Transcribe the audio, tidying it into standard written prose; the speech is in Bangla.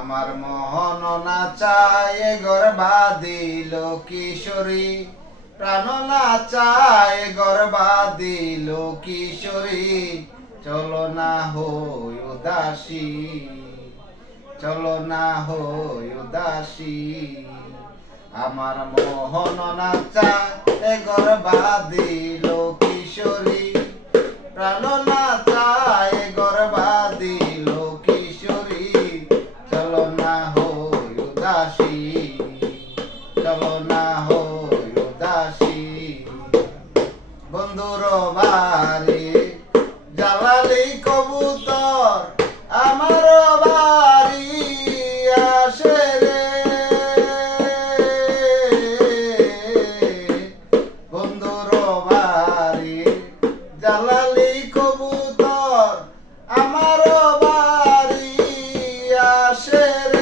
আমার মোহন নাচায় গর্বাদিল কিশোরী, প্রাণ নাচায় গর্বাদিল কিশোরী। চলো না হই উদাসী, চলো না হই উদাসী। আমার মোহন নাচায় গর্বাদিল কিশোরী, প্রাণ নাচায় গর্বাদিল কিশোরী। চলো না হই উদাসী, চলো না হই উদাসী। বন্ধুর বাড়ি জ্বালালি কবুতর, আমার বাড়ি আসে রে। বন্ধুর বাড়ি জ্বালালি কবুতর, আমার বাড়ি আসে রে।